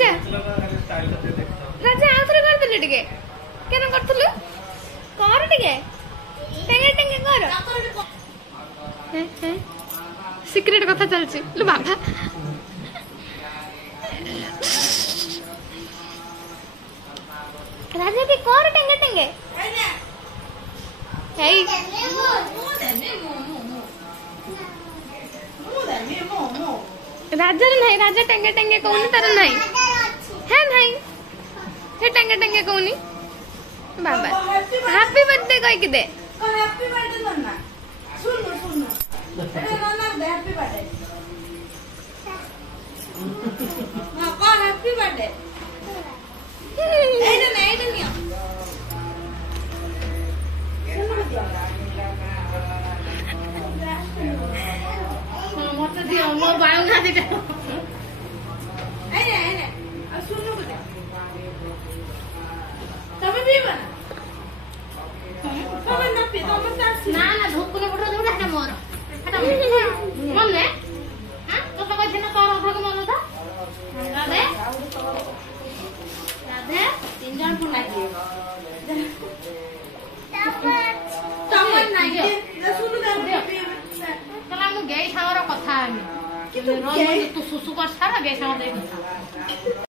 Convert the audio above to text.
राजा राजा आउथरे कर देले टिके केन करथलु कर टिके टेंगे टेंगे कर सिक्रेट कथा चलछि लो बाबा राजा भी कर टेंगे टेंगे हे राजा नहीं राजा टेंगे टेंगे कौन तार नहीं है नहीं हे टेंगे टेंगे कौनी बाबा हैप्पी बर्थडे कह के दे हैप्पी बर्थडे नन्ना सुन सुन अरे नन्ना दे हैप्पी बर्थडे हां कह हैप्पी बर्थडे एडे नहीं मत दियो मो बायो ना दे आइने आ सुनो बता तमे भी बना तमे ना पी तमे ना ना धोकुने बडो धोडा है मोर हटा मन ने हां तो तो कहना तोर अधा को मन था राधे राधे तीन जन पुन लागी तमे नाही सुनो ना चला मु गई सावर कथा आमी कि तू सुसु कर सारा गई सावर दे कथा